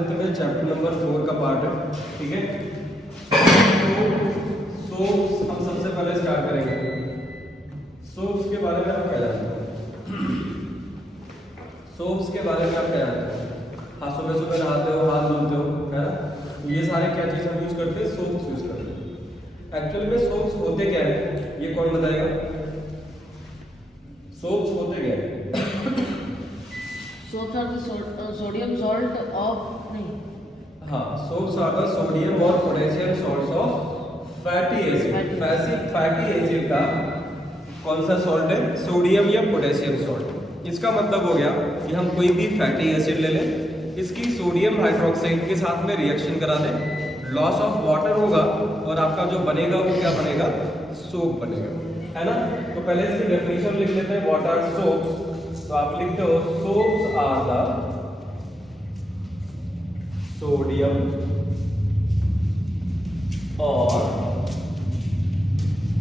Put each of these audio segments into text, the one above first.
Method है chapter number 4 का part है, ठीक है। तो हम सबसे पहले स्टार्ट करेंगे। सोप्स के बारे में आप क्या जानते हैं? सोप्स के बारे में आप क्या जानते हैं? हाँ, सुबह सुबह नहाते हो, हाथ धुलते हो, है ना? तो ये सारे क्या चीज़ हम यूज करते हैं? सोप्स यूज करते हैं। एक्चुअली में सोप्स होते क्या है, ये कौन बताएगा? सोप्स होते क्या है? Soaps are the sodium salt of नहीं। हाँ, सोप्स आर द सोडियम और potassium salts of fatty acid. Fatty acid का कौन सा सॉल्ट है? सोडियम या पोटेशियम सॉल्ट। इसका मतलब हो गया कि हम कोई भी फैटी एसिड ले लें, इसकी सोडियम हाइड्रोक्साइड के साथ में रिएक्शन करा दें, लॉस ऑफ वाटर होगा और आपका जो बनेगा वो क्या बनेगा? सोप बनेगा, है ना। तो पहले इसकी डेफिनेशन लिख लेते हैं, व्हाट आर सोप्स। तो आप लिखते हो सोप्स आर द सोडियम और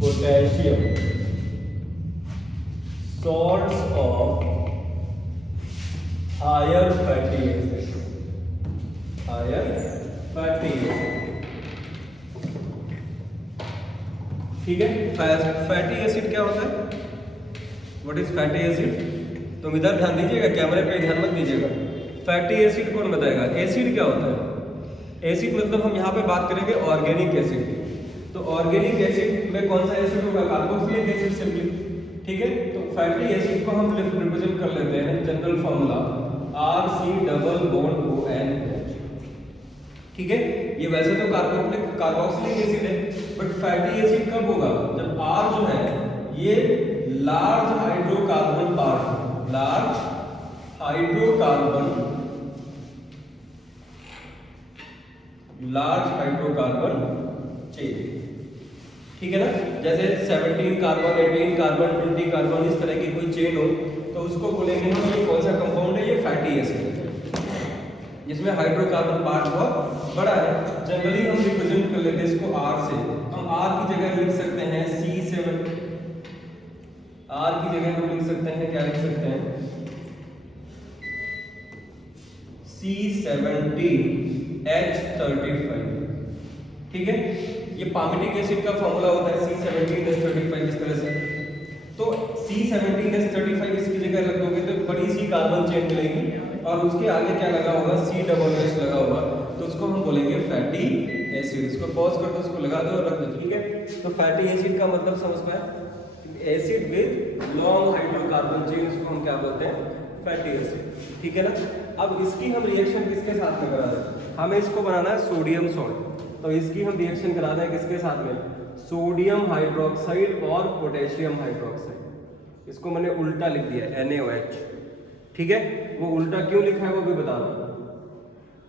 potassium salts of higher fatty acid, higher fatty acid, ठीक है। फैटी एसिड क्या होता है? What is fatty acid? तुम इधर ध्यान दीजिएगा, कैमरे पे ध्यान मत दीजिएगा। फैटी एसिड कौन बताएगा? एसिड क्या होता है? एसिड मतलब हम यहाँ पे बात करेंगे ऑर्गेनिक एसिड की। तो ऑर्गेनिक एसिड में कौन सा एसिड होगा? कार्बोक्सिलिक एसिड सिंपली, ठीक है। तो फैटी एसिड को हम रिप्रेजेंट कर लेते हैं जनरल फॉर्मूला RC≡ONH, ठीक है। ये वैसे तो कार्बोक्सिलिक एसिड है, बट फैटी एसिड कब होगा? जब R जो है ये large hydrocarbon part, large hydrocarbon chain, ठीक है ना। जैसे 17 कार्बन, 18 कार्बन, 20 कार्बन, इस तरह की कोई चेन हो तो उसको बोलेंगे हम ये कौन सा कंपाउंड है? ये फैटी एसिड है, जिसमें हाइड्रोकार्बन पार्ट बहुत बड़ा है। जनरली हम रिप्रेजेंट कर लेते हैं इसको R से। हम R की जगह लिख सकते हैं C7, R की जगह हम लिख सकते हैं, क्या लिख सकते हैं? C17H35, ठीक है। ये पामिटिक एसिड का फॉर्मूला होता है C17H35, इस तरह से। तो C17H35 इसकी जगह रख दोगे तो बड़ी सी कार्बन चेन मिलेगी और उसके आगे क्या लगा होगा? COOH लगा होगा, तो उसको हम बोलेंगे फैटी एसिड। इसको पॉज कर दो, उसको लगा दो और रख दो, ठीक है। तो फैटी एसिड का मतलब समझ पाए? Acid with long hydrocarbon chain, इसको हम क्या बोलते हैं? फैटी एसिड, ठीक है ना। अब इसकी हम रिएक्शन किसके साथ में करा रहे हैं? हमें इसको बनाना है सोडियम सॉल्ट, तो इसकी हम रिएक्शन करा रहे हैं किसके साथ में? सोडियम हाइड्रोक्साइड और पोटेशियम हाइड्रोक्साइड। इसको मैंने उल्टा लिख दिया NaOH, ठीक है। वो उल्टा क्यों लिखा है वो भी बता रहा हूं।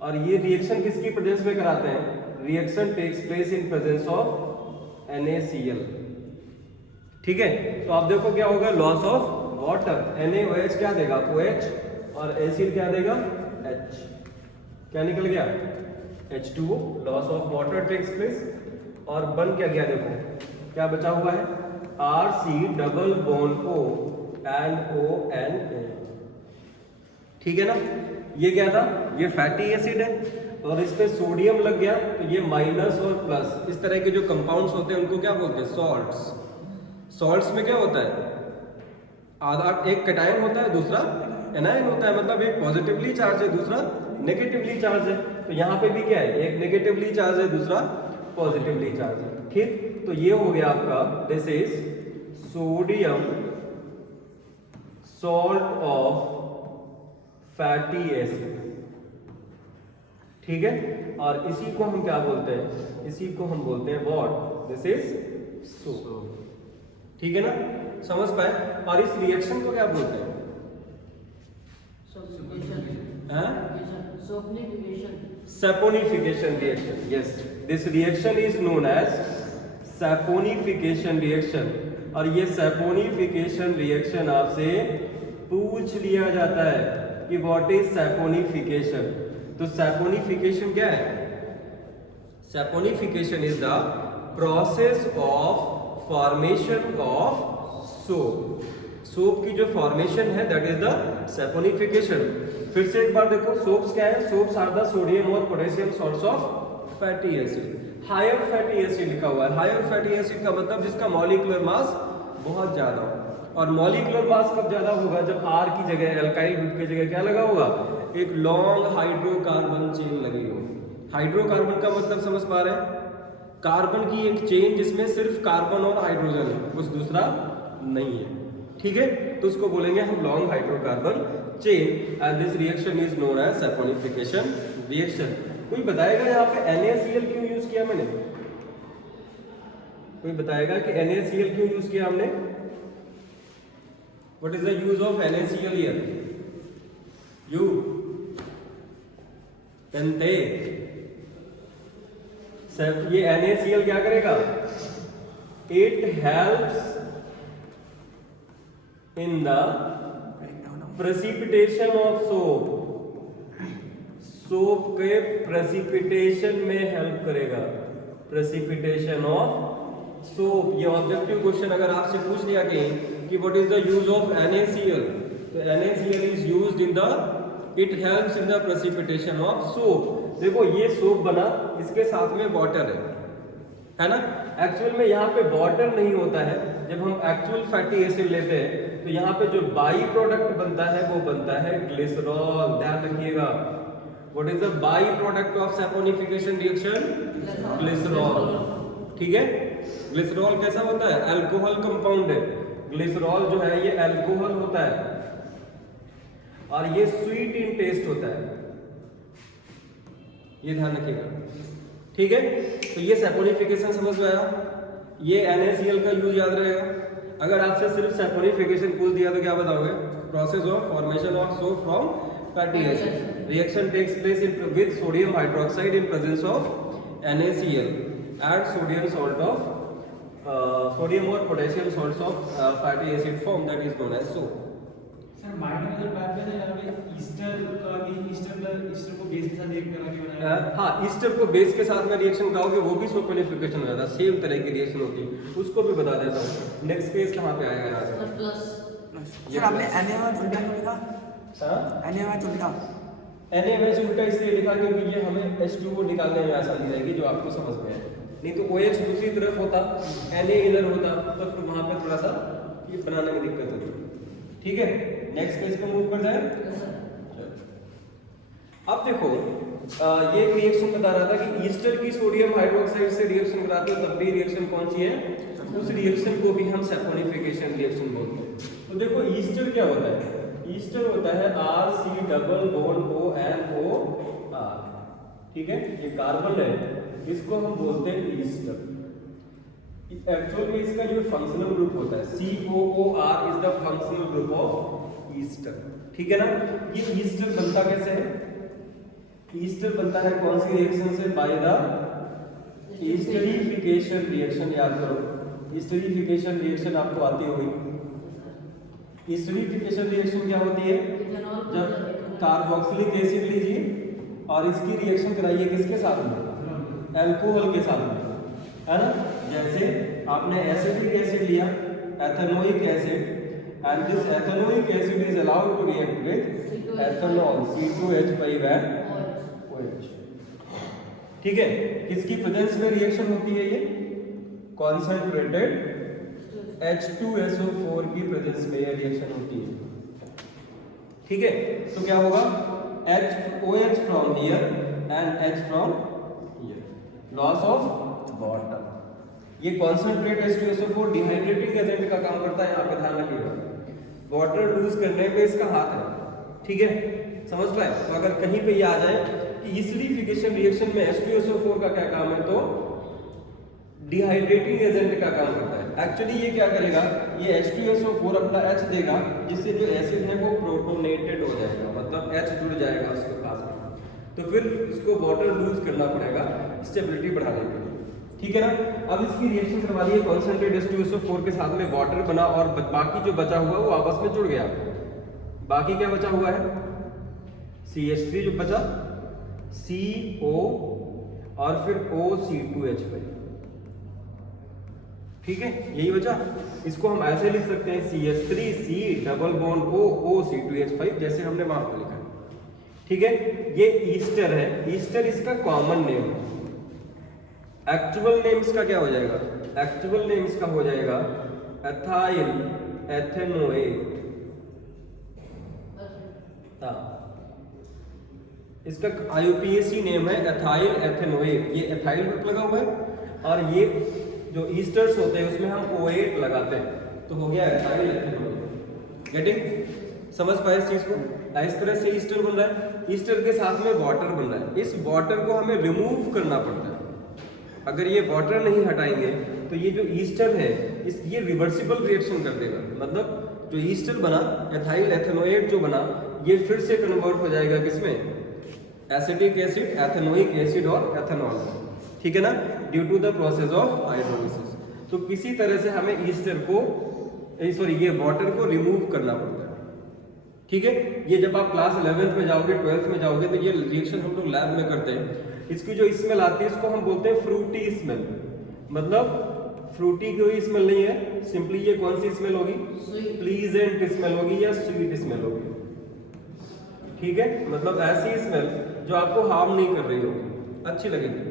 और ये रिएक्शन किसकी प्रेजेंस में कराते हैं? Reaction takes place in presence of NaCl, ठीक है। तो आप देखो क्या होगा? लॉस ऑफ वाटर, NaOH क्या देगा? OH, और एसिड क्या देगा? H। क्या निकल गया? H2O। Loss of water takes place और बन क्या गया? देखो क्या बचा हुआ है? RC≡O and ONA, ठीक है ना। ये क्या था? ये फैटी एसिड है और इस पे सोडियम लग गया तो ये माइनस और प्लस, इस तरह के जो कंपाउंड्स होते हैं उनको क्या बोलते हैं? सॉल्ट्स। सॉल्ट्स में क्या होता है? आधा एक कैटायन होता है, दूसरा एनायन होता है, मतलब एक पॉजिटिवली चार्ज है, दूसरा नेगेटिवली चार्ज है। तो यहाँ पे भी क्या है? एक नेगेटिवली चार्ज है, दूसरा पॉजिटिवली चार्ज है, ठीक। तो ये हो गया आपका, this is sodium salt of fatty acid, ठीक है। और इसी को हम क्या बोलते हैं? इसी को हम बोलते हैं व्हाट? दिस इज सोप, ठीक है ना। समझ पाए? और इस रिएक्शन को क्या बोलते हैं? Saponification reaction. Yes, this reaction is known as saponification reaction. और ये सैपोनिफिकेशन रिएक्शन आपसे पूछ लिया जाता है कि व्हाट इज सैपोनिफिकेशन। तो सैपोनिफिकेशन क्या है? Saponification is the process of formation of soap. Soap की जो फॉर्मेशन है दैट इज द सैपोनिफिकेशन। फिर से एक बार देखो, सोप्स क्या है? सोप्स आर द सोडियम और potassium salts of fatty acid. Higher fatty acid लिखा हुआ है। हायर फैटी एसिड का मतलब जिसका मॉलिक्यूलर मास बहुत ज्यादा हो। और मॉलिक्यूलर मास कब ज्यादा होगा? जब R की जगह एल्काइल ग्रुप की जगह क्या लगा होगा? एक लॉन्ग हाइड्रोकार्बन चेन लगी हो। हाइड्रोकार्बन का मतलब समझ पा रहे हैं? कार्बन की एक चेन जिसमें सिर्फ कार्बन और हाइड्रोजन है, कुछ दूसरा नहीं है। ठीक है, तो उसको बोलेंगे हम long hydrocarbon chain and this reaction is known as saponification reaction. कोई बताएगा यहाँ पे NaCl क्यों यूज किया मैंने? कोई बताएगा कि NaCl क्यों यूज किया हमने? What is the use of NaCl here? You कंते सब ये NaCl क्या करेगा? It helps in the precipitation of soap. Soap के प्रेसिपिटेशन में हेल्प करेगा। Precipitation of soap. ये ऑब्जेक्टिव क्वेश्चन अगर आपसे पूछ लिया कहीं कि what is the use of NaCl, तो NaCl is used in the, it helps in the precipitation of soap. देखो ये सोप बना, इसके साथ में वाटर है ना? एक्चुअल में यहाँ पे वाटर नहीं होता है। जब हम एक्चुअल फैटी एसिड लेते हैं तो यहाँ पे जो बाई प्रोडक्ट बनता है वो बनता है ग्लिसरॉल। ध्यान रखिएगा, what is the by product of saponification reaction? Glycerol. ठीक है, ग्लिसरॉल कैसा होता है? अल्कोहल कंपाउंड है। ग्लिसरॉल जो है ये अल्कोहल होता है और ये स्वीट इन टेस्ट होता है। ये ध्यान रखिएगा। ठीक है, तो ये सैपोनिफिकेशन समझ में आया। ये NaCl का यूज याद रहेगा। अगर आपसे सिर्फ सैपोनिफिकेशन पूछ दिया तो क्या बताओगे? Process of formation of soap from fatty acid. Reaction takes place in with sodium hydroxide in presence of NaCl at sodium salt of sodium और potassium salts of fatty acid form that is known as soap. Sir mind में जब बात करें यहाँ पे Easter का भी Easter को बेस के साथ रिएक्ट करा के बनाया। हाँ, ईस्टर को बेस के साथ में रिएक्शन कराओगे वो भी सैपोनिफिकेशन हो जाता है। सेम तरह की रिएक्शन होती है, उसको भी बता देता हूँ। नेक्स्ट केस कहाँ पे आएगा यहाँ से? प्लस सर आपने Na उल्टा क्यों लिखा? हाँ, Na उल्टा। Na से उल्टा इसलिए लिखा क्योंकि ये हमें H2O निकालने में आसानी रहेगी, जो आपको समझ में है। नहीं तो OH दूसरी तरफ होता, Na इधर होता, तो फिर वहां पे थोड़ा सा ये बनाने में दिक्कत होती। ठीक है, नेक्स्ट केस पे मूव कर जाए। अब देखो ये एक रिएक्शन बता रहा था कि ईस्टर की सोडियम हाइड्रोक्साइड से रिएक्शन कराते हो तब भी रिएक्शन कौन सी है? उस रिएक्शन को भी हम सैपोनिफिकेशन रिएक्शन बोलते हैं। तो देखो ईस्टर क्या होता है? ईस्टर होता है RC डबल बॉन्ड ONOR। ठीक है, ये कार्बन है, इसको हम बोलते हैं ईस्टर। एक्चुअल में इसका जो फंक्शनल ग्रुप होता है COOR is the functional group of Easter. ठीक है ना? ये ईस्टर बनता कैसे है? ईस्टर बनता है कौन सी रिएक्शन से? By the esterification reaction. याद करो, ईस्टरिफिकेशन रिएक्शन आपको आती होगी। ईस्टरिफिकेशन रिएक्शन क्या होती है? जब कार्बोक्सिलिक एसिड लीजिए और इसकी रिएक्शन कराइए किसके साथ में? अल्कोहल के साथ में, है ना? जैसे आपने एसिटिक एसिड लिया, ethanoic acid, and this ethanoic acid is allowed to react with ethanol C2H5 and OH। ठीक है, किसकी प्रेजेंस में रिएक्शन होती है? ये कॉन्सेंट्रेटेड H2SO4 की प्रेजेंस में ये रिएक्शन होती है। ठीक है, तो क्या होगा? OH from here and H from here, loss of water. ये कॉन्सेंट्रेट H2SO4 डिहाइड्रेटिंग एजेंट का काम करता है। यहाँ पे ध्यान रखिएगा, वाटर लूज करने पे इसका हाथ है। ठीक है, समझ पाए? तो अगर कहीं पे ये आ जाए कि एसिडिफिकेशन रिएक्शन में H2SO4 का क्या काम है, तो डिहाइड्रेटिंग एजेंट का काम करता है। एक्चुअली ये क्या करेगा? ये H2SO4 अपना H देगा, जिससे जो एसिड है वो प्रोटोनेटेड हो जाएगा, मतलब H जुड़ जाएगा उसके पास में। तो फिर इसको वाटर लूज करना पड़ेगा स्टेबिलिटी बढ़ाने के लिए। ठीक है ना? अब इसकी रिएक्शन करवा दी है, कॉन्सेंट्रेट H2SO4 के साथ में वाटर बना और बाकी जो बचा हुआ वो आपस में जुड़ गया। बाकी क्या बचा हुआ है? CH3 जो बचा, CO और फिर OC2H5। ठीक है, यही बचा। इसको हम ऐसे लिख सकते हैं CH3 C double bond O O C2H5 जैसे हमने वहां पर लिखा है। ठीक है, ये ईस्टर है, ईस्टर इसका कॉमन नेम है। एक्चुअल नेम इसका क्या हो जाएगा? एक्चुअल नेम इसका हो जाएगा एथाइल एथेनोएट। हाँ, इसका IUPAC नेम है एथाइल एथेनोएट। ये एथाइल ग्रुप लगा हुआ है और ये जो ईस्टर्स होते हैं उसमें हम O8 लगाते हैं, तो हो गया एथाइल एथेनोएट। गेटिंग? समझ पाए इस चीज को? इस तरह से ईस्टर बन रहा है, ईस्टर के साथ में वाटर बन रहा है। इस वाटर को हमें रिमूव करना पड़ता है। अगर ये वाटर नहीं हटाएंगे तो ये जो ईस्टर है ये रिवर्सिबल रिएक्शन कर देगा। मतलब जो ईस्टर बना एथाइल एथेनोएट जो बना, ये फिर से कन्वर्ट हो जाएगा किसमें? एसिटिक एसिड, एथेनोइक एसिड और एथेनॉल। ठीक है ना, due to the process of hydrolysis. तो किसी तरह से हमें ईस्टर को ये वाटर को रिमूव करना पड़ता है। ठीक है, ये जब आप क्लास 11th में जाओगे, 12th में जाओगे तो ये रिएक्शन हम लोग लैब में करते हैं। इसकी जो स्मेल आती है इसको हम बोलते हैं फ्रूटी स्मेल। मतलब फ्रूटी कोई स्मेल नहीं है, सिंपली ये कौन सी स्मेल होगी? प्लीजेंट स्मेल होगी या स्वीट स्मेल होगी। ठीक है, मतलब ऐसी स्मेल जो आपको हार्म नहीं कर रही होगी, अच्छी लगेगी।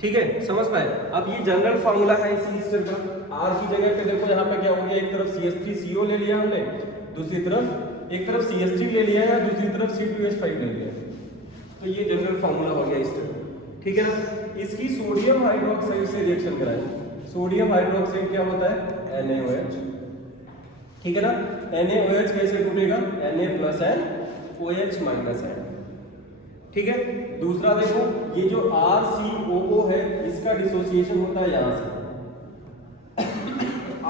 ठीक है, समझ पाए? अब ये जनरल फार्मूला है इसी ईस्टर का। R की जगह पे देखो यहाँ पे क्या हो गया, एक तरफ CH3CO ले लिया हमने, दूसरी तरफ एक तरफ CH3 ले लिया है, दूसरी तरफ C2H5 ले लिया है। तो ये जनरल फार्मूला हो गया ईस्टर। ठीक है ना, इसकी सोडियम हाइड्रोक्साइड से रिएक्शन कराएं। सोडियम हाइड्रोक्साइड क्या होता है? NaOH। ठीक है ना, NaOH कैसे टूटेगा? Na plus N OH minus N। ठीक है, दूसरा देखो ये जो RCOO है इसका डिसोसिएशन होता है यहां से।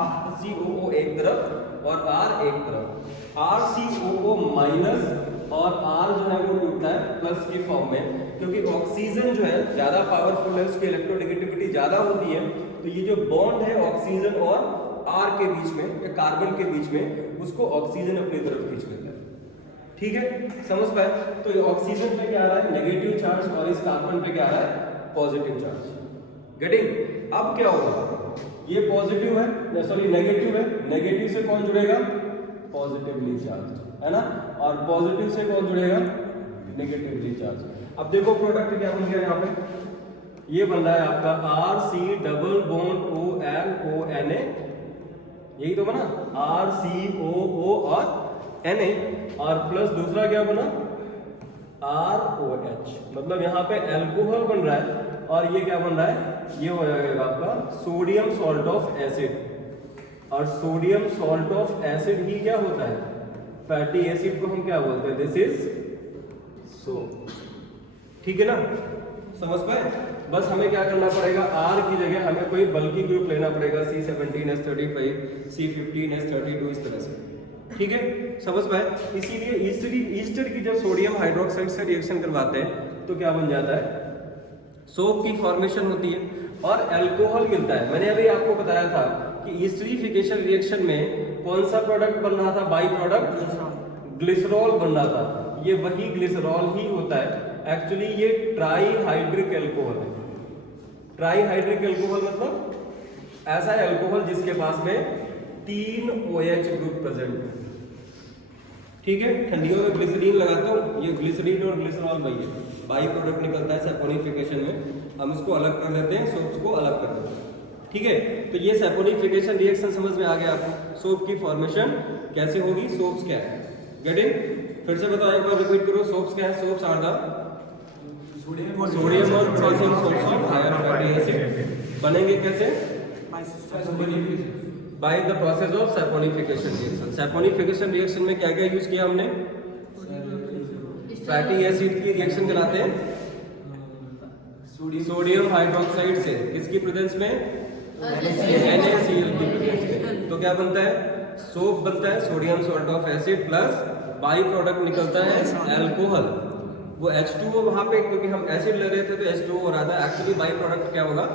RCOO एक तरफ और R एक तरफ। RCOO माइनस और R जो है वो टूटता है प्लस के फॉर्म में, क्योंकि ऑक्सीजन जो है ज्यादा पावरफुल है, उसकी इलेक्ट्रोनेगेटिविटी ज्यादा होती है। तो ये जो बॉन्ड है ऑक्सीजन और R के बीच में या कार्बन के बीच में, उसको ऑक्सीजन अपनी तरफ खींच लेता है। ठीक है, समझ पाए? तो ये ऑक्सीजन पे क्या आ रहा है? नेगेटिव चार्ज, और इस कार्बन पे क्या आ रहा है? Positive charge. गेटिंग? अब क्या होगा? ये पॉजिटिव है, सॉरी नेगेटिव है, नेगेटिव से कौन जुड़ेगा? पॉजिटिवली चार्ज, है ना, और पॉजिटिव से कौन जुड़ेगा? Negatively charge. अब देखो प्रोडक्ट क्या बन गया यहाँ पे, ये बन रहा है आपका RC डबल बॉन्ड ONA, यही तो बना RCOO और Na, और प्लस दूसरा क्या बना? ROH। मतलब यहाँ पे अल्कोहल बन रहा है और ये क्या बन रहा है? ये हो जाएगा आपका सोडियम सॉल्ट ऑफ एसिड, और सोडियम सॉल्ट ऑफ एसिड ही क्या होता है? फैटी एसिड को हम क्या बोलते हैं? This is soap. ठीक है ना, समझ पाए? बस हमें क्या करना पड़ेगा? R की जगह हमें कोई बल्कि ग्रुप लेना पड़ेगा, C17H35 C15H32 इस तरह से। ठीक है, समझ पाए? इसीलिए ईस्टर की जब सोडियम हाइड्रोक्साइड से रिएक्शन करवाते हैं तो क्या बन जाता है? सोप की फॉर्मेशन होती है और अल्कोहल मिलता है। मैंने अभी आपको बताया था कि ईस्टरीफिकेशन रिएक्शन में कौन सा प्रोडक्ट बन रहा था? बाई प्रोडक्ट ग्लिसरॉल बन रहा था। ये वही ग्लिसरॉल ही होता है। एक्चुअली ये ट्राईहाइड्रिक अल्कोहल है। ट्राईहाइड्रिक अल्कोहल मतलब ऐसा अल्कोहल जिसके पास में 3 OH ग्रुप प्रेजेंट है। ठीक है, ठंडियों में ग्लिसरीन लगाता हूँ, ये ग्लिसरीन और ग्लिसरॉल वही है, बाई प्रोडक्ट निकलता है सैपोनिफिकेशन में, हम इसको अलग कर लेते हैं, सोप्स को अलग कर देते हैं। ठीक है, तो ये सैपोनिफिकेशन रिएक्शन समझ में आ गया आपको। सोप की फॉर्मेशन कैसे होगी, सोप्स क्या है? गेटिंग? फिर से बताओ, एक बार रिपीट करो, सोप्स क्या है? सोप्स आर द सोडियम और potassium source of higher fatty acid. बनेंगे कैसे? By the process of saponification reaction. Saponification reaction में क्या क्या यूज किया हमने? फैटी एसिड की रिएक्शन चलाते हैं सोडियम हाइड्रोक्साइड से, किसकी प्रेजेंस में? NaCl की प्रेजेंस में। तो क्या बनता है? सोप बनता है, sodium salt of acid plus by product निकलता है अल्कोहल। वो H2O वहां पे, क्योंकि हम एसिड ले रहे थे तो H2O हो रहा था, एक्चुअली बाई प्रोडक्ट क्या होगा?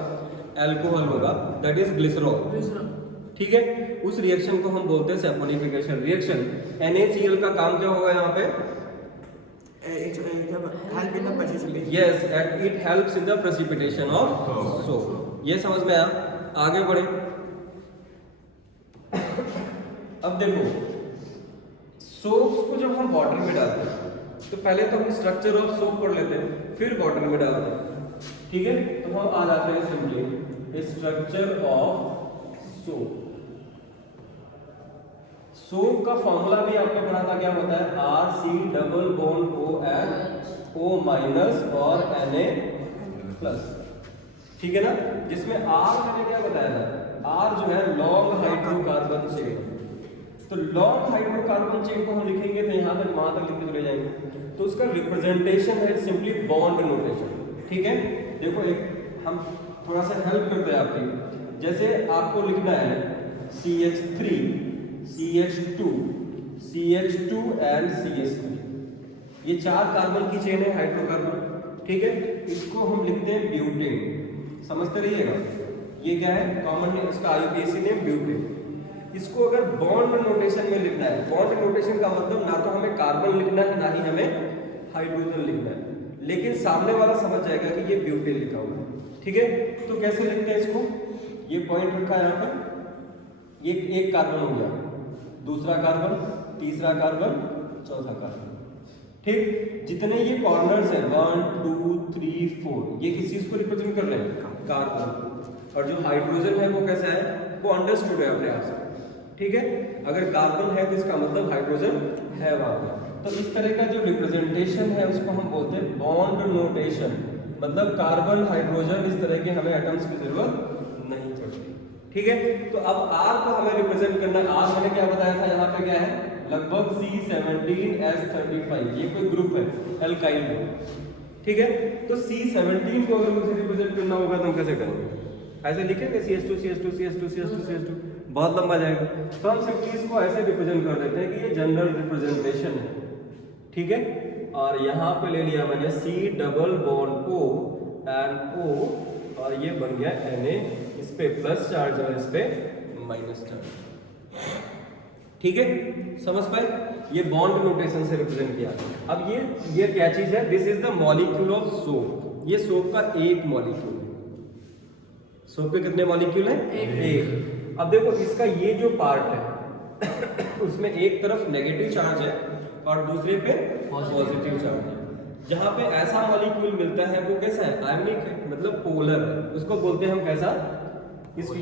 अल्कोहल होगा, दैट इज ग्लिसरॉल। ठीक है, उस रिएक्शन को हम बोलते हैं सैपोनिफिकेशन रिएक्शन। NaCl का काम क्या होगा यहाँ पे? Yes, it helps in the precipitation of soap. ये समझ में आया? आगे बढ़े। अब देखो सोप्स को जब हम वाटर में डालते हैं तो पहले तो हम स्ट्रक्चर ऑफ सोप पढ़ लेते हैं, फिर वाटर में डालते हैं, ठीक है। तो हम आ जाते हैं simply structure of soap. Soap का फॉर्मूला भी आपने पढ़ा था, क्या होता है? R C double bond O N O minus और Na प्लस, ठीक है ना। जिसमें आर मैंने क्या बताया था, आर जो है लॉन्ग हाइड्रोकार्बन चेन। तो लॉन्ग हाइड्रोकार्बन चेन को हम लिखेंगे तो यहाँ तक वहां तक लिखते चले जाएंगे, तो उसका रिप्रेजेंटेशन है सिंपली बॉन्ड नोटेशन, ठीक है। देखो एक हम थोड़ा सा हेल्प करते हैं आपकी, जैसे आपको लिखना है CH3 CH2 CH2 and CH3, ये 4 कार्बन की चेन है हाइड्रोकार्बन, ठीक है। इसको हम लिखते हैं ब्यूटेन, समझते रहिएगा। ये क्या है? कॉमन नेम, इसका IUPAC नेम ब्यूटेन। इसको अगर बॉन्ड नोटेशन में लिखना है, बॉन्ड नोटेशन का मतलब ना तो हमें कार्बन लिखना है ना ही हमें हाइड्रोजन लिखना है, लेकिन सामने वाला समझ जाएगा कि ये ब्यूटेन लिखा हुआ है, ठीक है। तो कैसे लिखते हैं इसको? ये पॉइंट रखा है यहाँ पर, ये एक कार्बन हो गया, दूसरा कार्बन, तीसरा कार्बन, चौथा कार्बन, ठीक। जितने ये कॉर्नर्स हैं 1 2 3 4, ये किस चीज को रिप्रेजेंट कर रहे हैं? कार्बन। और जो हाइड्रोजन है वो कैसा है? वो अंडरस्टूड है अपने आप से, ठीक है। अगर कार्बन है तो इसका मतलब हाइड्रोजन है वहां पर। तो इस तरह का जो रिप्रेजेंटेशन है उसको हम बोलते हैं बॉन्ड नोटेशन, मतलब कार्बन हाइड्रोजन इस तरह के हमें एटम्स की जरूरत नहीं पड़ती, ठीक है। तो अब R को हमें रिप्रेजेंट करना है। R मैंने क्या बताया था, यहाँ पे क्या है? लगभग C17H35, ये कोई ग्रुप है एल्काइल में, ठीक है। तो C17 को अगर मुझे रिप्रेजेंट करना होगा तो हम कैसे करेंगे? ऐसे लिखेंगे CH2 CH2 CH2 CH2 CH2, बहुत लंबा जाएगा। तो हम सिंपली इसको ऐसे रिप्रेजेंट कर देते हैं कि ये जनरल रिप्रेजेंटेशन है, ठीक है। और यहाँ पे ले लिया मैंने C double bond O and O, और ये बन गया Na, इस पे प्लस चार्ज और इस पे माइनस चार्ज, ठीक है। समझ पाए? ये बॉन्ड नोटेशन से रिप्रेजेंट किया। अब ये क्या चीज है? This is the molecule of soap. ये सोप का एक मॉलिक्यूल है। सोप के कितने मॉलिक्यूल हैं? एक। अब देखो इसका ये जो पार्ट है उसमें एक तरफ नेगेटिव चार्ज है और दूसरे पे पॉजिटिव चार्ज है। जहां पे ऐसा मॉलिक्यूल मिलता है वो कैसा है? आयनिक है, मतलब पोलर है। उसको बोलते हैं हम कैसा?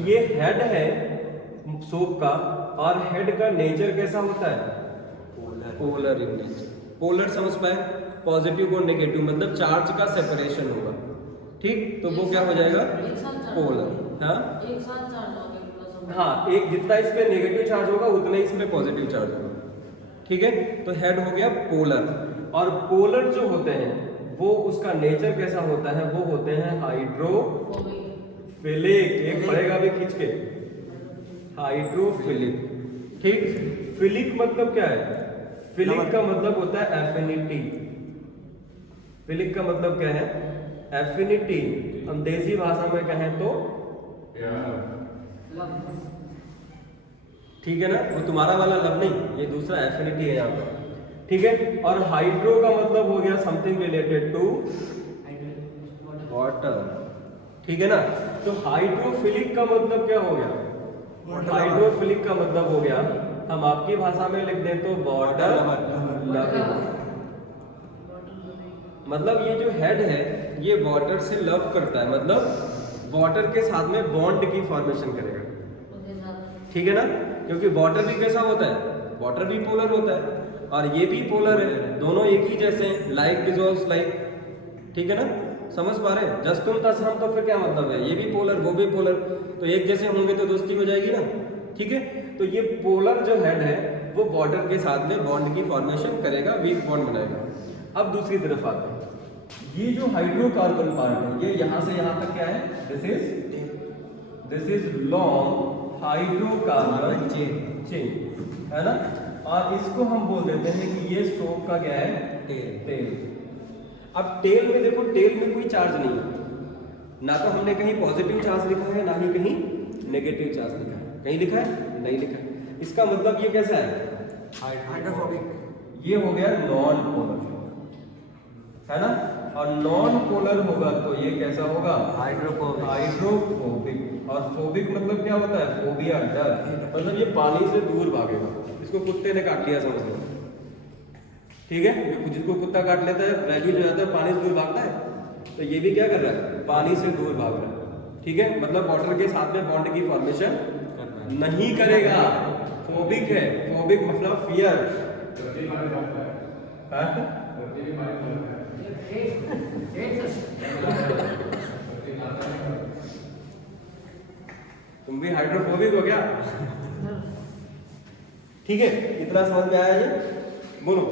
ये हेड है सोप का, और हेड का नेचर कैसा होता है? Polar in nature. पोलर समझ पाए? पॉजिटिव और नेगेटिव, मतलब चार्ज का सेपरेशन होगा, ठीक। तो वो क्या हो जाएगा? पोलर। हाँ, एक साथ चार्ज हो गया। हाँ, एक जितना इस पे नेगेटिव चार्ज होगा उतना ही इस पे पॉजिटिव चार्ज होगा, ठीक है। तो हेड हो गया पोलर। और पोलर जो होते हैं वो उसका नेचर कैसा होता है? वो होते हैं हाइड्रोफिलिक। एक पढ़ेगा भी खींच के, हाइड्रोफिलिक, ठीक। फिलिक मतलब क्या है? फिलिक का मतलब होता है एफिनिटी। फिलिक का मतलब क्या है? एफिनिटी। हम देसी भाषा में कहें तो ठीक है ना। वो तुम्हारा वाला लव नहीं, ये दूसरा एफिनिटी है यहाँ पर, ठीक है। और हाइड्रो का मतलब हो गया समथिंग रिलेटेड टू वाटर, ठीक है ना। तो हाइड्रोफिलिक का मतलब क्या हो गया? हाइड्रोफिलिक का मतलब हो गया, हम आपकी भाषा में लिख दें तो वाटर लविंग। मतलब ये जो हेड है ये वाटर से लव करता है, मतलब वाटर के साथ में बॉन्ड की फॉर्मेशन करेगा, ठीक है ना। क्योंकि वाटर भी कैसा होता है? वाटर भी पोलर होता है और ये भी पोलर है, दोनों एक ही जैसे हैं, लाइक डिसॉल्व्स लाइक, ठीक है ना। समझ पा रहे हैं? जस्तुम तसहम तो फिर क्या मतलब है? ये भी पोलर वो भी पोलर, तो एक जैसे होंगे तो दोस्ती हो जाएगी ना, ठीक है। तो ये पोलर जो हेड है वो वाटर के साथ में बॉन्ड की फॉर्मेशन करेगा, वीक बॉन्ड बनाएगा। अब दूसरी तरफ आते हैं, ये जो हाइड्रोकार्बन पार्ट है ये यहाँ से यहाँ तक क्या है? This is long hydrocarbon chain, है ना। और इसको हम बोल देते हैं कि ये सोप का क्या है? टेल। अब टेल में देखो, टेल में कोई चार्ज नहीं है, ना तो हमने कहीं पॉजिटिव चार्ज लिखा है ना ही कहीं नेगेटिव चार्ज लिखा है। कहीं लिखा है? नहीं लिखा है। इसका मतलब ये कैसा है? हाइड्रोफोबिक। ये हो गया नॉन पोलर, है ना। और नॉन पोलर होगा तो ये कैसा होगा? हाइड्रोफोबिक। और फोबिक मतलब क्या होता है? फोबिया, डर, मतलब ये पानी से दूर भागेगा। इसको कुत्ते ने काट लिया समझ लो, ठीक है? जिसको कुत्ता काट लेता है रेबीज हो जाता है, पानी से दूर भागता है, तो ये भी क्या कर रहा है? पानी से दूर भाग रहा है, ठीक है? मतलब वाटर के साथ में बॉन्ड की फॉर्मेशन नहीं करेगा, फोबिक है। फोबिक मतलब फियर। तुम भी हाइड्रोफोबिक हो क्या? ठीक है, इतना समझ में आया ये? बोलो,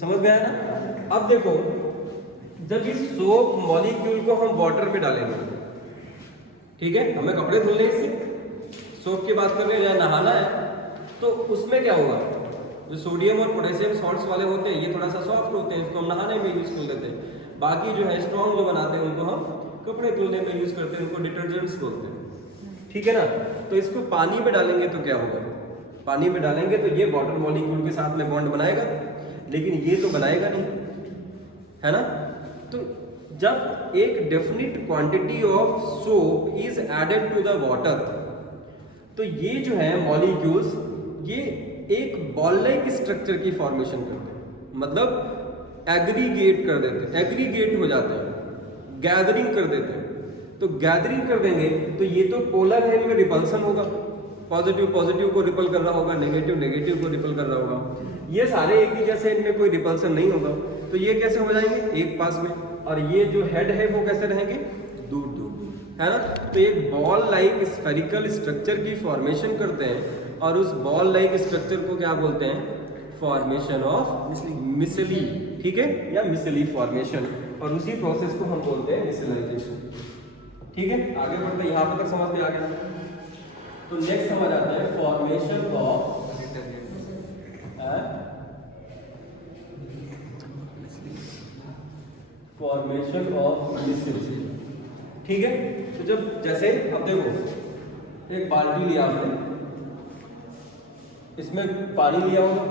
समझ में आया ना? अब देखो, जब इस सोप मॉलिक्यूल को हम वाटर में डालेंगे, ठीक है, हमें कपड़े धुलने इससे सोप की बात कर रहे हैं या नहाना है, तो उसमें क्या होगा? जो सोडियम और पोटेशियम सॉल्ट्स वाले होते हैं ये थोड़ा सा सॉफ्ट होते हैं, इसको हम नहाने में यूज कर लेते हैं। बाकी जो है स्ट्रॉन्ग जो बनाते हैं उनको हम कपड़े धुलने में यूज करते हैं, उनको डिटर्जेंट्स बोलते हैं, ठीक है ना? तो इसको पानी में डालेंगे तो क्या होगा? पानी में डालेंगे तो ये वाटर मॉलिक्यूल के साथ में बॉन्ड बनाएगा, लेकिन ये तो बनाएगा नहीं, है ना? तो जब एक definite quantity of soap is added to the water, तो ये जो है मॉलिक्यूल्स ये एक बॉल लाइक स्ट्रक्चर की फॉर्मेशन करते हैं, मतलब एग्रीगेट कर देते हैं, एग्रीगेट हो जाते हैं, गैदरिंग कर देते हैं। तो गैदरिंग कर देंगे तो ये तो पोलर है, इनमें रिपल्सन होगा, पॉजिटिव पॉजिटिव को रिपल कर रहा होगा, नेगेटिव नेगेटिव को रिपल कर रहा होगा। ये सारे एक ही जैसे, इनमें कोई रिपल्सन नहीं होगा, तो ये कैसे हो जाएंगे? एक पास में। और ये जो हेड है वो कैसे रहेंगे? दूर दूर, है ना? तो एक बॉल लाइक स्फेरिकल स्ट्रक्चर की फॉर्मेशन करते हैं, और उस बॉल लाइक स्ट्रक्चर को क्या बोलते हैं? फॉर्मेशन ऑफ मिसली, ठीक है, या मिसली फॉर्मेशन, और उसी प्रोसेस को हम बोलते हैं मिसलाइजेशन, ठीक है? आगे बढ़ते, यहाँ पर तक समझ में आ गया। तो नेक्स्ट समझ आता है फॉर्मेशन ऑफ फॉर्मेशन ऑफ मिसली, ठीक है? तो जब जैसे अब देखो, एक बाल्टी लिया आपने, इसमें पानी लिया होगा,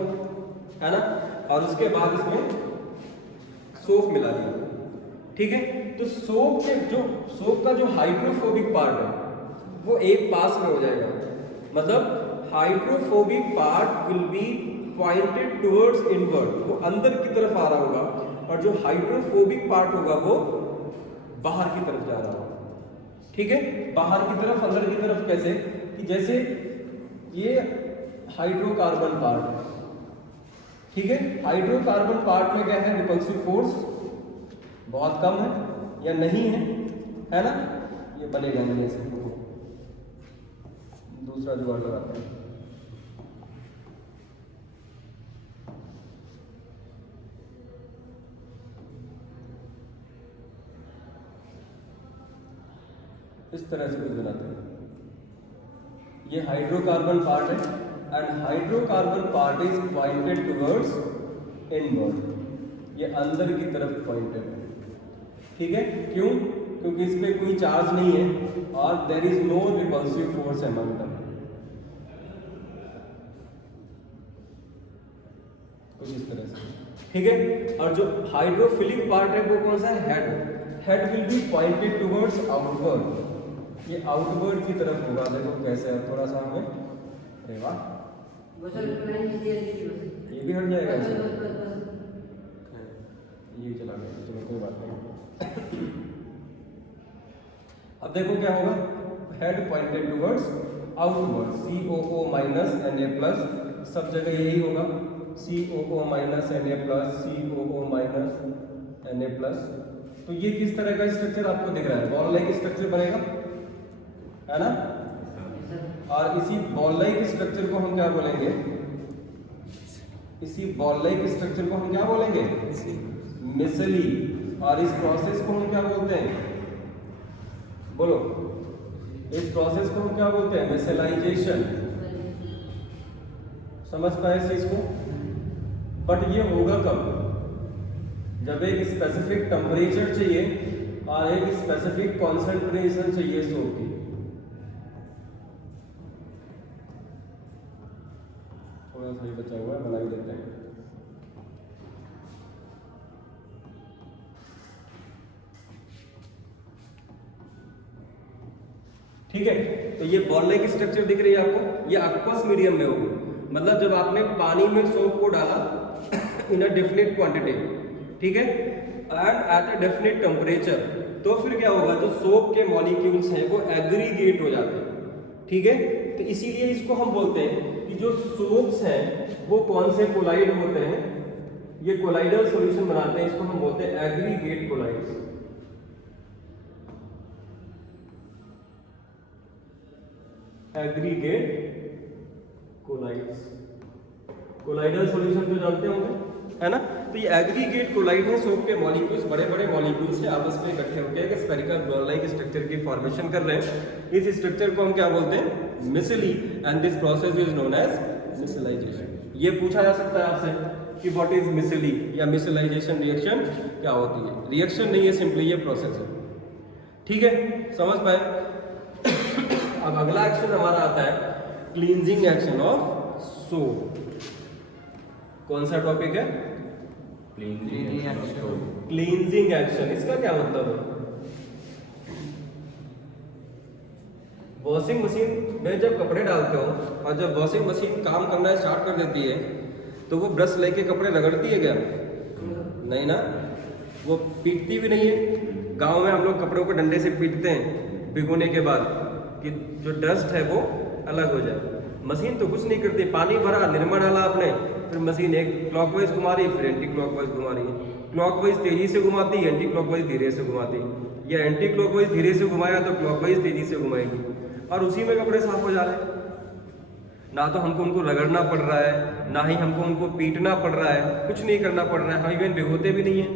है ना? और उसके बाद इसमें सोप मिला दिया, ठीक है? तो सोप का जो हाइड्रोफोबिक पार्ट है वो एक पास में हो जाएगा, मतलब hydrophobic part will be pointed towards inward, वो अंदर की तरफ आ रहा होगा, और जो हाइड्रोफोबिक पार्ट होगा वो बाहर की तरफ जा रहा होगा, ठीक है? बाहर की तरफ, अंदर की तरफ कैसे? कि जैसे ये हाइड्रोकार्बन पार्ट है, ठीक है? हाइड्रोकार्बन पार्ट में क्या है? रिपल्सिव फोर्स बहुत कम है या नहीं है ना? ये बनेगा नहीं ऐसे, दूसरा जुगाड़ लगाते हैं। इस तरह से कुछ बनाते हैं। ये हाइड्रोकार्बन पार्ट है, and hydrocarbon part is pointed towards inward, ये अंदर की तरफ पॉइंटेड है, ठीक है? क्यों? क्योंकि इसमें कोई चार्ज नहीं है और there is no repulsive force among them, कुछ इस तरह से, ठीक है? और जो हाइड्रोफिलिक पार्ट है वो कौन सा है? Head will be pointed towards outward, ये आउटवर्ड की तरफ होगा। देखो कैसे है, थोड़ा सा हमें, अरे वाह, ये भी हट जाएगा ऐसे, ये चला गया, चलो कोई बात नहीं। अब देखो क्या होगा? Head pointed towards outward, COO minus Na+, सब जगह यही होगा, COO minus Na+, COO minus Na+। तो ये किस तरह का स्ट्रक्चर आपको दिख रहा है? बॉल लाइक स्ट्रक्चर बनेगा, है ना? और इसी बॉल लाइक स्ट्रक्चर को हम क्या बोलेंगे? इसी बॉल लाइक स्ट्रक्चर को हम क्या बोलेंगे? मिसली। और इस प्रोसेस को हम क्या बोलते हैं? बोलो, इस प्रोसेस को हम क्या बोलते हैं? मिसलाइजेशन। समझ पाए इस चीज को? बट ये होगा कब? जब एक स्पेसिफिक टेम्परेचर चाहिए और एक स्पेसिफिक कॉन्सेंट्रेशन चाहिए सोप की। थोड़ा सा ही बचा हुआ है, बना ही देते हैं। ठीक है, तो ये बॉल लाइक स्ट्रक्चर दिख रही है आपको, ये एक्वस मीडियम में होगी, मतलब जब आपने पानी में सोप को डाला इन अ डेफिनेट क्वांटिटी, ठीक है, and at a definite temperature, तो फिर क्या होगा, जो सोप के मॉलिक्यूल्स हैं वो एग्रीगेट हो जाते हैं, ठीक है। तो इसीलिए इसको हम बोलते हैं कि जो सोप्स हैं वो कौन से कोलाइड होते हैं, ये कोलाइडल सॉल्यूशन बनाते हैं, इसको हम बोलते हैं aggregate colloids. Aggregate colloids, colloidal solution तो जानते होंगे, है ना। तो ये एग्रीगेट कोलाइड है, सोप के मॉलिक्यूल्स, बड़े बड़े मॉलिक्यूल्स से आपस में इकट्ठे होकर एक स्फेरिकल बॉल लाइक स्ट्रक्चर की फॉर्मेशन कर रहे हैं। इस स्ट्रक्चर को हम क्या बोलते हैं, micelle, and this process is known as micellization. ये पूछा जा सकता है आपसे कि व्हाट इज मिसेली या मिसेलाइजेशन रिएक्शन क्या होती है। रिएक्शन नहीं है, सिंपली ये प्रोसेस है, ठीक है, समझ पाए। अब अगला एक्शन हमारा आता है क्लींजिंग एक्शन ऑफ सोप। कौन सा टॉपिक है, क्लींजिंग एक्शन। इसका क्या मतलब है, वॉशिंग मशीन में जब कपड़े डालते हो और जब वॉशिंग मशीन काम करना स्टार्ट कर देती है तो वो ब्रश लेके कपड़े रगड़ती है क्या, नहीं ना, वो पीटती भी नहीं है। गांव में हम लोग कपड़ों को डंडे से पीटते हैं भिगोने के बाद कि जो डस्ट है वो अलग हो जाए। मशीन तो कुछ नहीं करती, पानी भरा, निरमा डाला आपने, फिर मशीन एक क्लॉकवाइज घुमा रही है, फिर एंटी क्लॉकवाइज घुमा रही है। क्लॉकवाइज तेजी से घुमाती है, एंटी क्लॉकवाइज धीरे से घुमाती है, या एंटी क्लॉकवाइज धीरे से घुमाया तो क्लॉकवाइज तेजी से घुमाएगी, और उसी में कपड़े साफ हो जा रहे हैं। ना तो हमको उनको रगड़ना पड़ रहा है, ना ही हमको उनको पीटना पड़ रहा है, कुछ नहीं करना पड़ रहा है। हम इवन भिगोते भी नहीं है,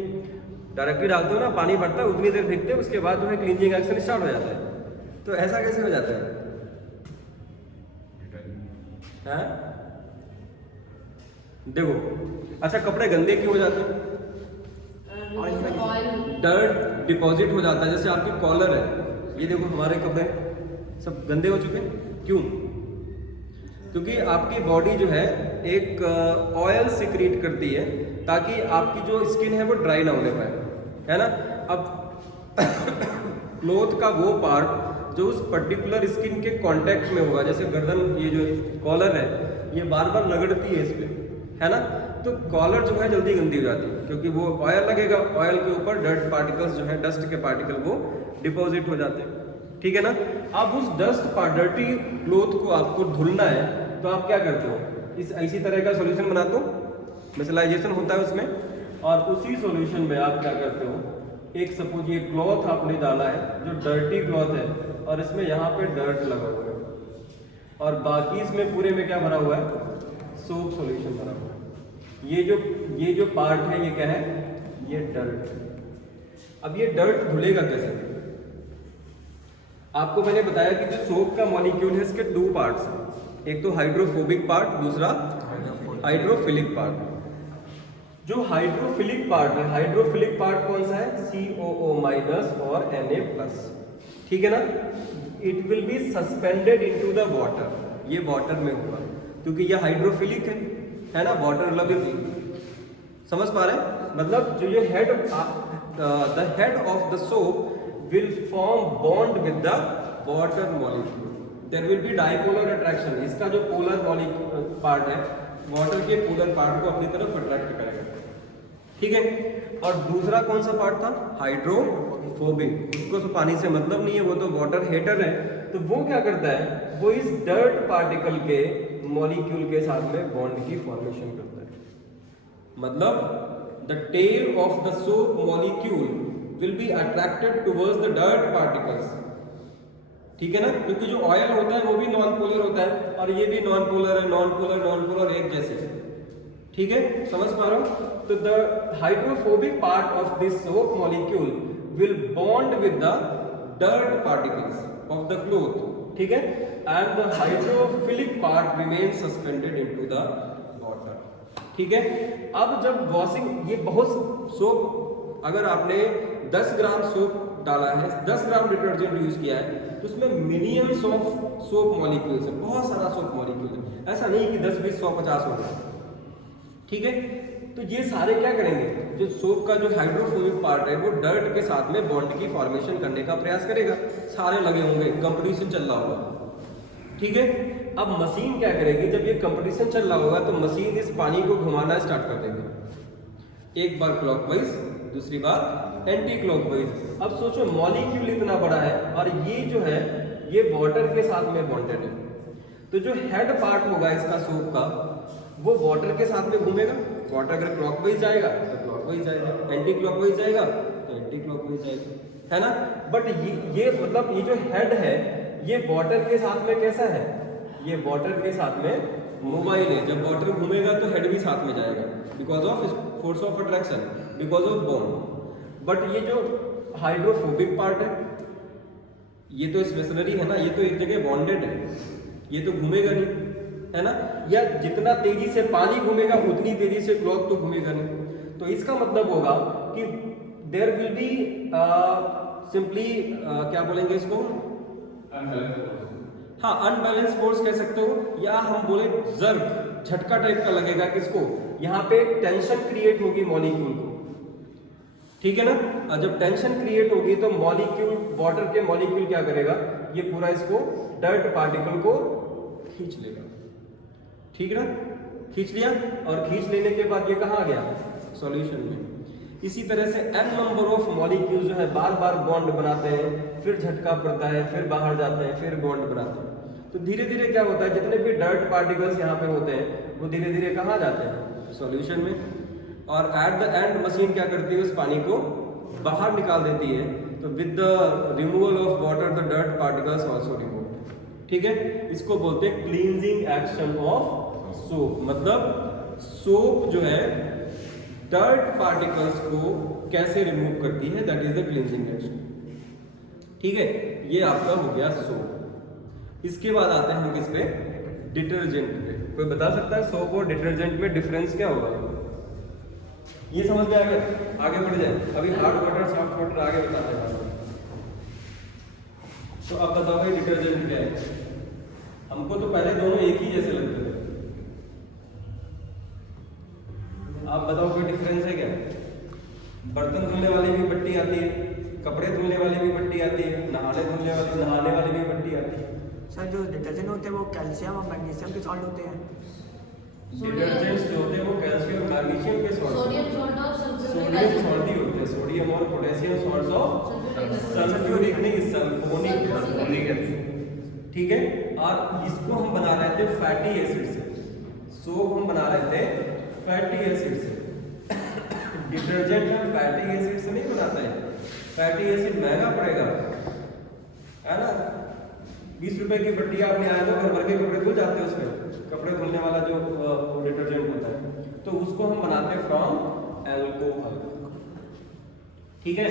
डायरेक्टली डालते हो ना, पानी भरता है, उतनी देर भिगते हैं, उसके बाद जो है क्लींजिंग एक्शन स्टार्ट हो जाता है। तो ऐसा कैसे हो जाता है, हाँ? देखो, अच्छा कपड़े गंदे क्यों हो जाते हैं, डर्ट डिपॉजिट हो जाता है। जैसे आपकी कॉलर है, ये देखो हमारे कपड़े सब गंदे हो चुके हैं, क्यों, क्योंकि आपकी बॉडी जो है एक ऑयल सिक्रीट करती है ताकि आपकी जो स्किन है वो ड्राई ना होने पाए, है ना। अब क्लोथ का वो पार्ट जो उस पर्टिकुलर स्किन के कांटेक्ट में होगा, जैसे गर्दन, ये जो कॉलर है ये बार बार रगड़ती है इस पे, है ना, तो कॉलर जो है जल्दी गंदी हो जाती है क्योंकि वो ऑयल लगेगा, ऑयल के ऊपर डर्ट पार्टिकल्स जो है, डस्ट के पार्टिकल वो डिपॉजिट हो जाते हैं, ठीक है ना। अब उस डस्ट डर्टी क्लोथ को आपको धुलना है तो आप क्या करते हो, इसी तरह का सॉल्यूशन बनाते हो, मिसलाइजेशन होता है उसमें, और उसी सॉल्यूशन में आप क्या करते हो, एक सपोज ये क्लॉथ आपने डाला है जो डर्टी क्लॉथ है और इसमें यहाँ पे डर्ट लगा हुआ है, और बाकी इसमें पूरे में क्या भरा हुआ है, सोप सॉल्यूशन भरा हुआ है। ये जो पार्ट है ये क्या है, ये डर्ट। अब ये डर्ट धुलेगा कैसे, आपको मैंने बताया कि जो सोप का मॉलिक्यूल है इसके दो पार्ट्स हैं, एक तो हाइड्रोफोबिक पार्ट, दूसरा हाइड्रोफिलिक पार्ट। जो हाइड्रोफिलिक पार्ट है, हाइड्रोफिलिक पार्ट कौन सा है, COO- और Na+, ठीक है ना। It will be suspended into the water, ये वाटर में होगा क्योंकि ये हाइड्रोफिलिक है ना, वाटर मतलब, समझ पा रहे हैं, मतलब जो ये head, the head of the soap will form bond with the water molecule. There will be dipolar attraction. इसका जो polar molecule पार्ट है, वाटर के पोलर पार्ट को अपनी तरफ अट्रैक्ट करेगा, ठीक है। और दूसरा कौन सा पार्ट था, हाइड्रोफोबिक, उसको तो पानी से मतलब नहीं है, वो तो वाटर हेटर है। तो वो क्या करता है, वो इस डर्ट पार्टिकल के मॉलिक्यूल के साथ में बॉन्ड की फॉर्मेशन करता है। मतलब the tail of the soap molecule will be attracted towards the dirt particles, ठीक है ना, क्योंकि जो ऑयल होता है वो भी नॉन पोलर होता है और ये भी नॉन पोलर है, नॉन पोलर एक जैसे, ठीक है, समझ पा रहे हो। तो the hydrophobic part of this soap molecule will bond with the dirt particles of the cloth, ठीक है, and the hydrophilic part remains suspended into the water, ठीक है। अब जब वॉशिंग, ये बहुत सोप, अगर आपने 10 ग्राम सोप डाला है, 10 ग्राम डिटर्जेंट यूज किया है, तो उसमें मिलियंस ऑफ सोप मॉलिक्यूल्स है, बहुत सारा सोप मॉलिक्यूल है, ऐसा नहीं कि 10, 20, 100, 50 होगा, ठीक है। तो ये सारे क्या करेंगे, जो सोप का जो हाइड्रोफोबिक पार्ट है वो डर्ट के साथ में बॉन्ड की फॉर्मेशन करने का प्रयास करेगा, सारे लगे होंगे, कंपटीशन चल रहा होगा, ठीक है। अब मशीन क्या करेगी, जब ये कंपटीशन चल रहा होगा तो मशीन इस पानी को घुमाना स्टार्ट कर देगी, एक बार क्लॉकवाइज, दूसरी बार एंटी क्लॉकवाइज। अब सोचो मॉलिक्यूल इतना बड़ा है और ये जो है ये वाटर के साथ में बॉन्डेड है, तो जो हेड पार्ट होगा इसका सोप का वो वाटर के साथ में घूमेगा। वाटर अगर क्लॉकवाइज जाएगा तो क्लॉकवाइज जाएगा, एंटी क्लॉकवाइज जाएगा तो एंटी क्लॉकवाइज जाएगा, है ना। बट ये मतलब ये जो हेड है ये वाटर के साथ में कैसा है, ये वाटर के साथ में मोबाइल है, जब वाटर घूमेगा तो हेड भी साथ में जाएगा because of force of attraction, because of bond. But ये जो हाइड्रोफोबिक पार्ट है ये तो स्टेशनरी है ना, ये तो एक जगह बॉन्डेड है, ये तो घूमेगा नहीं, है ना। या जितना तेजी से पानी घूमेगा उतनी तेजी से क्लॉक तो घूमेगा नहीं। तो इसका मतलब होगा कि देयर विल बी सिंपली क्या बोलेंगे इसको, हाँ अनबैलेंस फोर्स कह सकते हो, या हम बोले जर्क, झटका टाइप का लगेगा किसको, यहाँ पे एक टेंशन क्रिएट होगी मॉलिक्यूल को, ठीक है ना। और जब टेंशन क्रिएट होगी तो मॉलिक्यूल, वाटर के मॉलिक्यूल क्या करेगा, ये पूरा इसको डर्ट पार्टिकल को खींच लेगा, ठीक है ना, खींच लिया। और खींच लेने के बाद ये कहाँ आ गया, सॉल्यूशन में। इसी तरह से n नंबर ऑफ मॉलिक्यूल जो है बार बार बॉन्ड बनाते हैं, फिर झटका पड़ता है, फिर बाहर जाते हैं, फिर बॉन्ड बनाते हैं। तो धीरे धीरे क्या होता है, जितने भी डर्ट पार्टिकल्स यहाँ पे होते हैं वो धीरे धीरे कहाँ जाते हैं, सॉल्यूशन में। और एट द एंड मशीन क्या करती है, उस पानी को बाहर निकाल देती है। तो with the removal of water the dirt particles also remove, ठीक है। इसको बोलते हैं क्लींजिंग एक्शन ऑफ सोप। मतलब सोप जो है डर्ट पार्टिकल्स को कैसे रिमूव करती है, that is the cleansing action, ठीक है। ये आपका हो गया सोप। इसके बाद आते हैं हम किस पे, डिटर्जेंट पे। कोई बता सकता है सोप और डिटर्जेंट में डिफरेंस क्या होगा, ये समझ में आ गया, आगे बढ़ जाए। अभी हार्ड वाटर सॉफ्ट वाटर आगे बताते हैं। तो अब बताओ भाई डिटर्जेंट क्या है। हमको तो पहले दोनों एक ही जैसे लगते थे, आप बताओ कोई डिफरेंस है क्या। बर्तन धुलने वाली भी बट्टी आती है, कपड़े धुलने वाली भी बट्टी आती है, नहाने वाली भी बट्टी आती है। सर जो डिटर्जेंट होते हैं वो कैल्शियम और मैग्नीशियम के सॉल्ट होते हैं। डिटर्जेंट्स जो होते हैं वो कैल्शियम और मैग्नीशियम के सॉल्ट, सोडियम सॉल्ट और सोडियम सॉल्ट ही होते हैं, सोडियम और पोटेशियम सॉल्ट्स ऑफ सल्फ्यूरिक नहीं सल्फोनिक एसिड, ठीक है। और इसको हम बना रहे थे फैटी एसिड से, सोप हम बना रहे थे फैटी एसिड से। डिटर्जेंट हम फैटी एसिड से नहीं बनाते हैं, फैटी एसिड महंगा पड़ेगा, है ना। 20 रुपए की बट्टी आप ले आए तो घर भर के कपड़े धुल जाते हैं उसमें, कपड़े धुलने वाला जो डिटर्जेंट होता है, तो उसको हम बनाते हैं फ्रॉम एल्कोहल, ठीक है।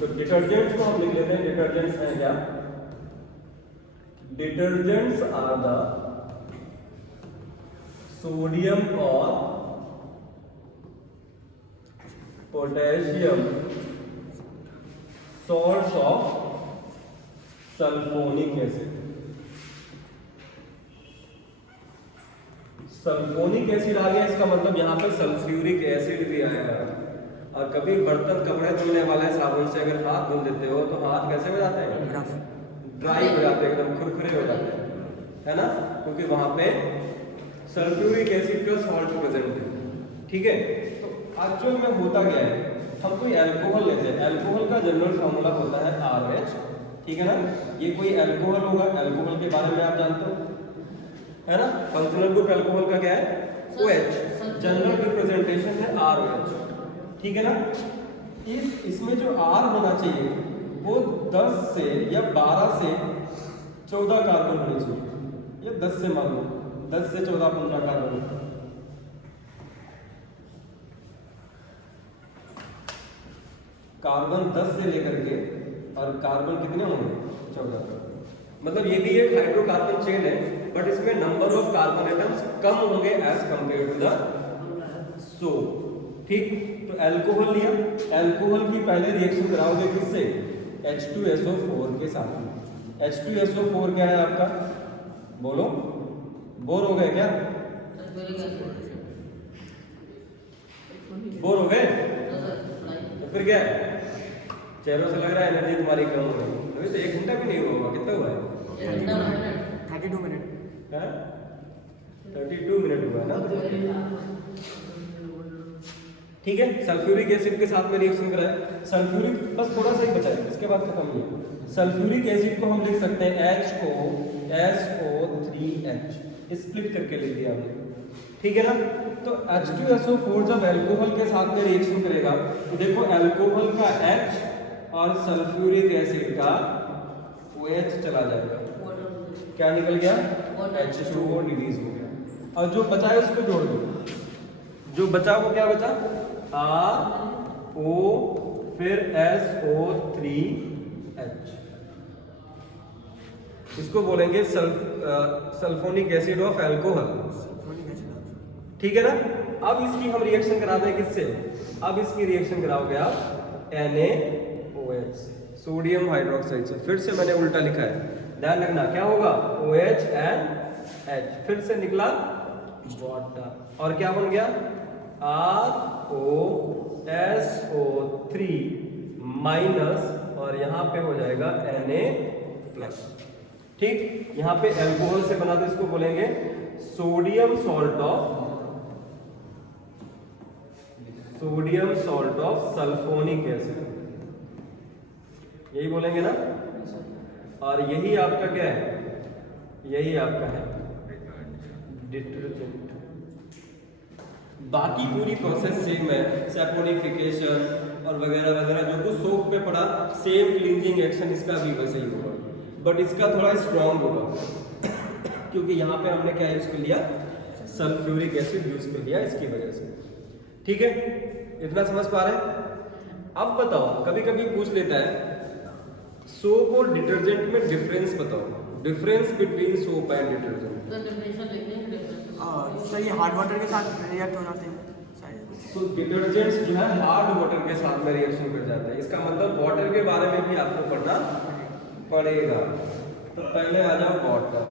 तो डिटर्जेंट्स को हम लिख लेते हैं, डिटर्जेंट्स हैं क्या, डिटर्जेंट्स आर द सोडियम और potassium salts of sulphonic acid. Sulphonic acid आ गया, इसका मतलब यहाँ पे सल्फ्यूरिक एसिड भी आएगा। और कभी बर्तन कपड़े धुलने वाले साबुन से अगर हाथ धुल देते हो तो हाथ कैसे हो जाते हैं, ड्राई हो जाते हैं, एकदम खुरखुरे हो जाते हैं, है ना, क्योंकि वहां पे सल्फ्यूरिक एसिड का सॉल्ट प्रेजेंट है, ठीक है। तो एक्चुअल में होता क्या है, हम कोई अल्कोहल लेते हैं, अल्कोहल का जनरल फार्मूला होता है RH, ठीक है ना। ये कोई अल्कोहल होगा, अल्कोहल के बारे में आप जानते हो, है ना। फंक्शनल ग्रुप अल्कोहल का क्या है, OH, जनरल रिप्रेजेंटेशन है ROH, ठीक है ना। इसमें जो R होना चाहिए वो 10 से या 12 से 14 कार्बन होने चाहिए, या 10 से मान लो 10 से 14 15 कार्बन। कार्बन 10 से लेकर के और कार्बन कितने होंगे 14, मतलब ये भी एक हाइड्रोकार्बन चेन है, बट इसमें नंबर ऑफ कार्बन एटम्स कम होंगे as compare to the soap, ठीक। तो अल्कोहल लिया, अल्कोहल की पहले रिएक्शन कराओगे किससे, H2SO4 के साथ। H2SO4 क्या है आपका, बोलो, बोर हो गए क्या, सल्फ्यूरिक एसिड बोर हो गए? तो सर पढ़ाई तो फिर क्या है? चेहरों से लग रहा है एनर्जी तुम्हारी कम हो गई। अभी तो 1 घंटा भी नहीं हुआ होगा, कितना हुआ है? 1 घंटा 9 मिनट 32 मिनट। हाँ? 32 मिनट हुआ है ना? ठीक है, सल्फ्यूरिक एसिड के साथ में रिएक्शन कराए। सल्फ्यूरिक बस थोड़ा सा ही बचा है, इसके बाद खत्म ही है। सल्फ्यूरिक एसिड को हम लिख सकते हैं HOSO3H, स्प्लिट करके लिख दिया हमने, ठीक है ना? तो H2SO4 जब अल्कोहल के साथ में रिएक्शन करेगा तो देखो अल्कोहल का H और सल्फ्यूरिक एसिड का OH चला जाएगा, क्या निकल गया? H2O रिलीज हो गया। और जो बचा है उसको जोड़ दो, जो बचा वो क्या बचा? RO फिर SO3H, इसको बोलेंगे सल्फोनिक एसिड ऑफ अल्कोहल, ठीक है ना? अब इसकी हम रिएक्शन कराते हैं किससे? अब इसकी रिएक्शन कराओगे आप NaOH सोडियम हाइड्रोक्साइड से। फिर से मैंने उल्टा लिखा है, ध्यान रखना क्या होगा? OH and H, फिर से निकला वाटर और क्या बन गया? ROSO3 माइनस और यहाँ पे हो जाएगा Na प्लस, ठीक? यहाँ पे अल्कोहल से बना तो इसको बोलेंगे sodium salt of sulphonic acid, यही बोलेंगे ना? और यही आपका क्या है? यही आपका है डिटर्जेंट। बाकी पूरी प्रोसेस सेम है, सैपोनिफिकेशन और वगैरह वगैरह जो कुछ सोप पे पड़ा, सेम क्लींजिंग एक्शन इसका भी वैसे ही होगा, बट इसका थोड़ा स्ट्रॉन्ग होगा क्योंकि यहाँ पे हमने क्या यूज कर लिया? सल्फ्यूरिक एसिड यूज कर लिया इसकी वजह से, ठीक है? इतना समझ पा रहे हैं? अब बताओ, कभी कभी पूछ लेता है सोप और डिटर्जेंट में डिफरेंस बताओ, difference between soap and detergent. तो डेफिनेशन लिखते हैं डिफरेंस। सर ये हार्ड वाटर के साथ रिएक्ट हो जाते हैं शायद। तो डिटर्जेंट्स जो है हार्ड वाटर के साथ में रिएक्शन कर जाता है, इसका मतलब वाटर के बारे में भी आपको पढ़ना पड़ेगा। तो पहले आ जाओ वाटर।